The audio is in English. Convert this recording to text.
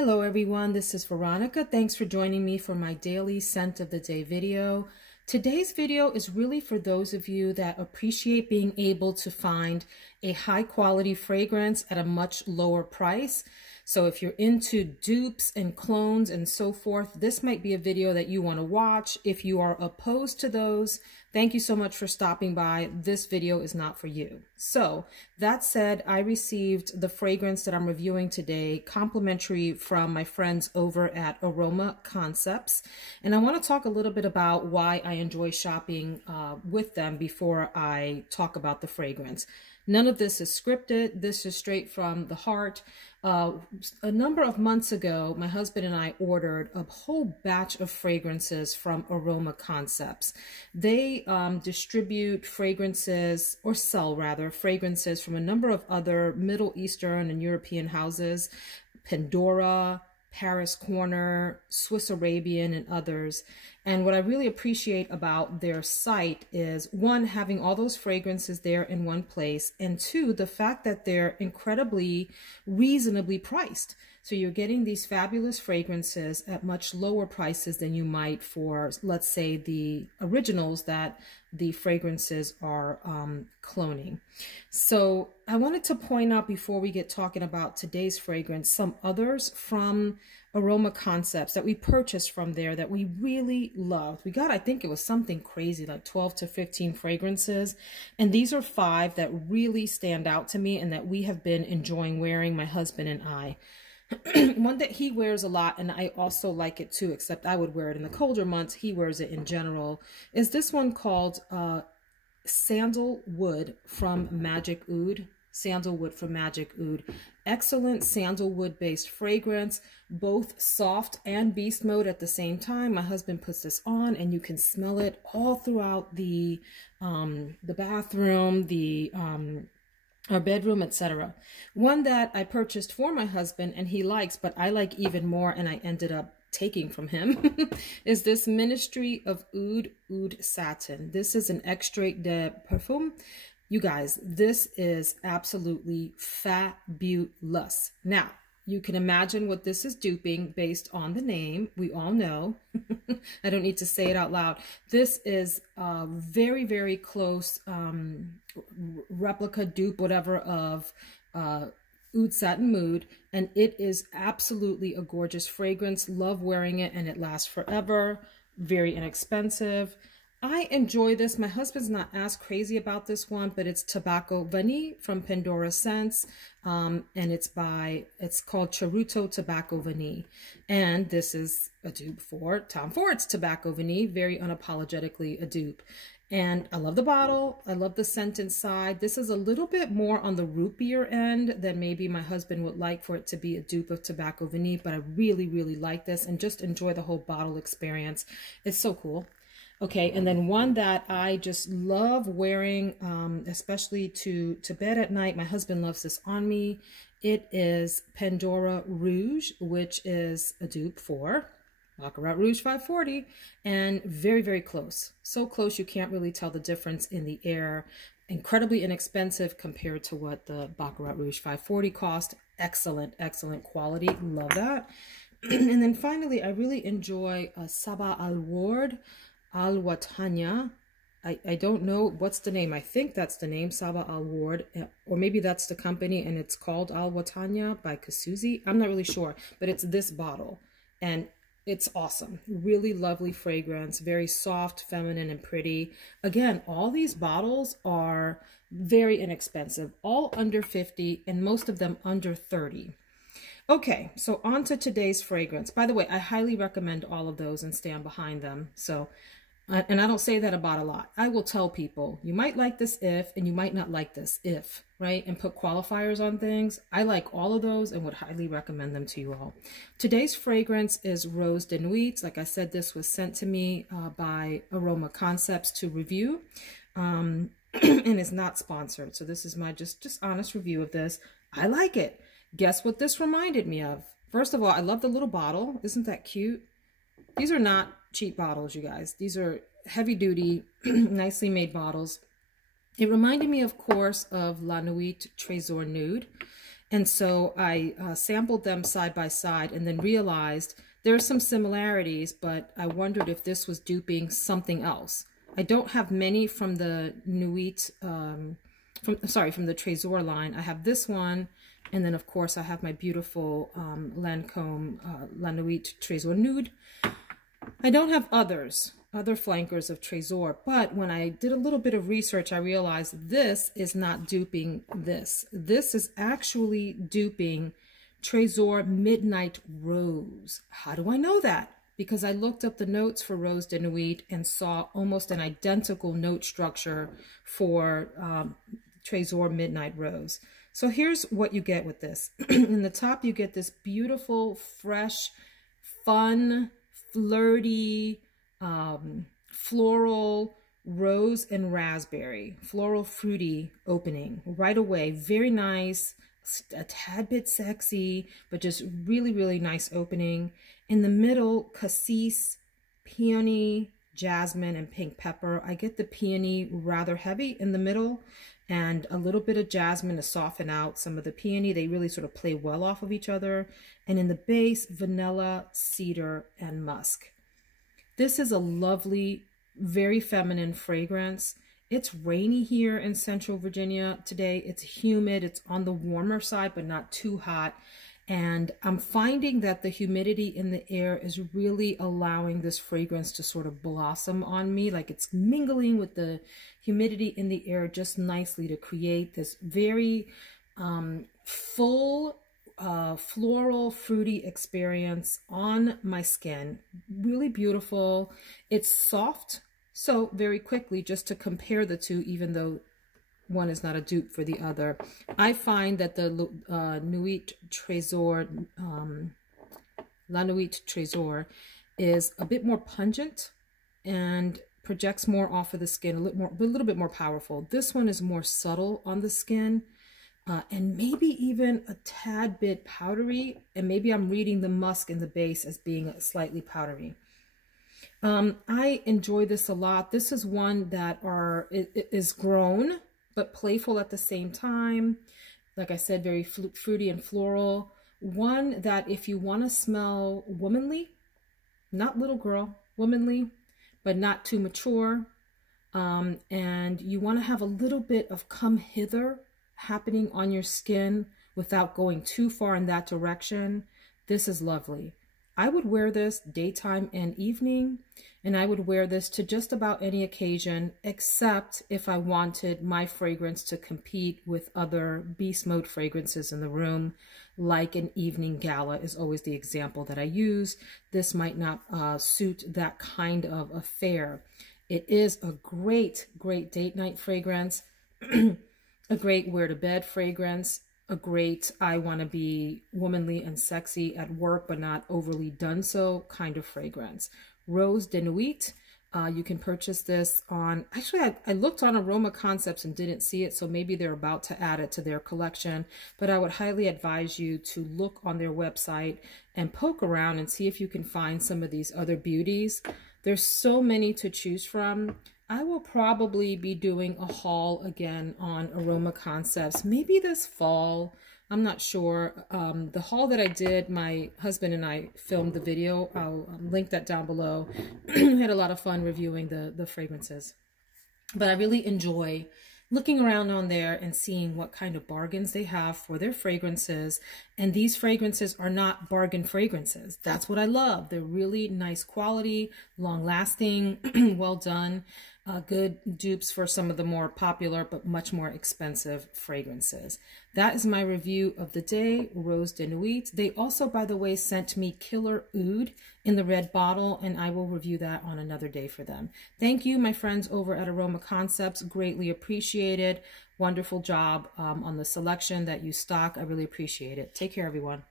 Hello everyone, this is Veronica. Thanks for joining me for my daily scent of the day video. Today's video is really for those of you that appreciate being able to find a high quality fragrance at a much lower price. So if you're into dupes and clones and so forth, this might be a video that you want to watch. If you are opposed to those, thank you so much for stopping by. This video is not for you. So that said, I received the fragrance that I'm reviewing today complimentary from my friends over at Aroma Concepts. And I want to talk a little bit about why I enjoy shopping with them before I talk about the fragrance. None of this is scripted. This is straight from the heart. A number of months ago, my husband and I ordered a whole batch of fragrances from Aroma Concepts. They distribute fragrances, or sell rather, fragrances from a number of other Middle Eastern and European houses, Pandora, Paris Corner, Swiss Arabian, and others. And what I really appreciate about their site is, one, having all those fragrances there in one place, and two, the fact that they're incredibly reasonably priced. So you're getting these fabulous fragrances at much lower prices than you might for, let's say, the originals that the fragrances are cloning. So I wanted to point out before we get talking about today's fragrance, some others from Aroma Concepts that we purchased from there that we really loved. We got, I think it was something crazy, like 12 to 15 fragrances. And these are 5 that really stand out to me and that we have been enjoying wearing, my husband and I. One that he wears a lot, and I also like it too, except I would wear it in the colder months. He wears it in general, is this one called Sandal Wood from Magic Oud. Sandal Wood from Magic Oud. Excellent sandalwood based fragrance, both soft and beast mode at the same time. My husband puts this on and you can smell it all throughout the bathroom, our bedroom, etc. One that I purchased for my husband and he likes, but I like even more and I ended up taking from him, is this Ministry of Oud Satin. This is an extrait de parfum. You guys, this is absolutely fabulous. Now, you can imagine what this is duping based on the name. We all know. I don't need to say it out loud. This is a very, very close replica, dupe, whatever, of Oud Satin Mood. And it is absolutely a gorgeous fragrance. Love wearing it and it lasts forever. Very inexpensive. I enjoy this. My husband's not as crazy about this one, but it's Tobacco Vanille from Pandora Scents, and it's called Charuto Tobacco Vanille. And this is a dupe for Tom Ford's Tobacco Vanille, very unapologetically a dupe. And I love the bottle. I love the scent inside. This is a little bit more on the roopier end than maybe my husband would like for it to be a dupe of Tobacco Vanille, but I really, really like this and just enjoy the whole bottle experience. It's so cool. Okay, and then one that I just love wearing, especially to bed at night. My husband loves this on me. It is Pandora Rouge, which is a dupe for Baccarat Rouge 540, and very, very close. So close you can't really tell the difference in the air. Incredibly inexpensive compared to what the Baccarat Rouge 540 cost. Excellent, excellent quality. Love that. And then finally, I really enjoy Sabah Al Ward Al Watanya. I don't know what's the name. I think that's the name, Sabah Al Ward, or maybe that's the company and it's called Al Watanya by Kasuzi. I'm not really sure, but it's this bottle and it's awesome. Really lovely fragrance, very soft, feminine, and pretty. Again, all these bottles are very inexpensive, all under 50 and most of them under 30. Okay, so on to today's fragrance. By the way, I highly recommend all of those and stand behind them. So, and I don't say that about a lot. I will tell people, you might like this if, and you might not like this if, right? And put qualifiers on things. I like all of those and would highly recommend them to you all. Today's fragrance is Rose de Nuit. Like I said, this was sent to me by Aroma Concepts to review. And it's not sponsored. So this is my just honest review of this. I like it. Guess what this reminded me of? First of all, I love the little bottle. Isn't that cute? These are not cheap bottles, you guys. These are heavy duty, nicely made bottles. It reminded me, of course, of La Nuit Trésor Nude. And so I sampled them side by side and then realized there are some similarities, but I wondered if this was duping something else. I don't have many from the Nuit, from the Trésor line. I have this one, and then of course I have my beautiful Lancôme La Nuit Trésor Nude. I don't have other flankers of Trésor, but when I did a little bit of research, I realized this is not duping this. This is actually duping Trésor Midnight Rose. How do I know that? Because I looked up the notes for Rose de Nuit and saw almost an identical note structure for Trésor Midnight Rose. So here's what you get with this. In the top, you get this beautiful, fresh, fun, flirty, floral rose and raspberry, floral fruity opening right away. Very nice, a tad bit sexy, but just really, really nice opening. In the middle, cassis, peony, jasmine, and pink pepper. I get the peony rather heavy in the middle and a little bit of jasmine to soften out some of the peony. They really sort of play well off of each other. And in the base, vanilla, cedar, and musk. This is a lovely, very feminine fragrance. It's rainy here in Central Virginia today. It's humid. It's on the warmer side, but not too hot. And I'm finding that the humidity in the air is really allowing this fragrance to sort of blossom on me. Like it's mingling with the humidity in the air just nicely to create this very full, floral, fruity experience on my skin. Really beautiful. It's soft. So very quickly, just to compare the two, even though one is not a dupe for the other, I find that the Nuit Trésor, La Nuit Trésor is a bit more pungent and projects more off of the skin, a little bit more powerful. This one is more subtle on the skin. And maybe even a tad bit powdery, and maybe I'm reading the musk in the base as being slightly powdery. I enjoy this a lot. This is one that is grown, but playful at the same time. Like I said, very fruity and floral. One that if you want to smell womanly, not little girl, womanly, but not too mature, and you want to have a little bit of come hither happening on your skin without going too far in that direction, this is lovely. I would wear this daytime and evening, and I would wear this to just about any occasion, except if I wanted my fragrance to compete with other beast mode fragrances in the room, like an evening gala is always the example that I use. This might not suit that kind of affair. It is a great, great date night fragrance, a great wear to bed fragrance, a great I want to be womanly and sexy at work but not overly done so kind of fragrance. Rose de Nuit. You can purchase this on, actually I looked on Aroma Concepts and didn't see it, so maybe they're about to add it to their collection, but I would highly advise you to look on their website and poke around and see if you can find some of these other beauties. There's so many to choose from. I will probably be doing a haul again on Aroma Concepts, maybe this fall. I'm not sure. The haul that I did, my husband and I filmed the video. I'll link that down below. We had a lot of fun reviewing the fragrances. But I really enjoy looking around on there and seeing what kind of bargains they have for their fragrances. And these fragrances are not bargain fragrances. That's what I love. They're really nice quality, long lasting, well done. Good dupes for some of the more popular but much more expensive fragrances. That is my review of the day, Rose de Nuit. They also, by the way, sent me Killer Oud in the red bottle, and I will review that on another day for them. Thank you, my friends over at Aroma Concepts. Greatly appreciated. Wonderful job on the selection that you stock. I really appreciate it. Take care, everyone.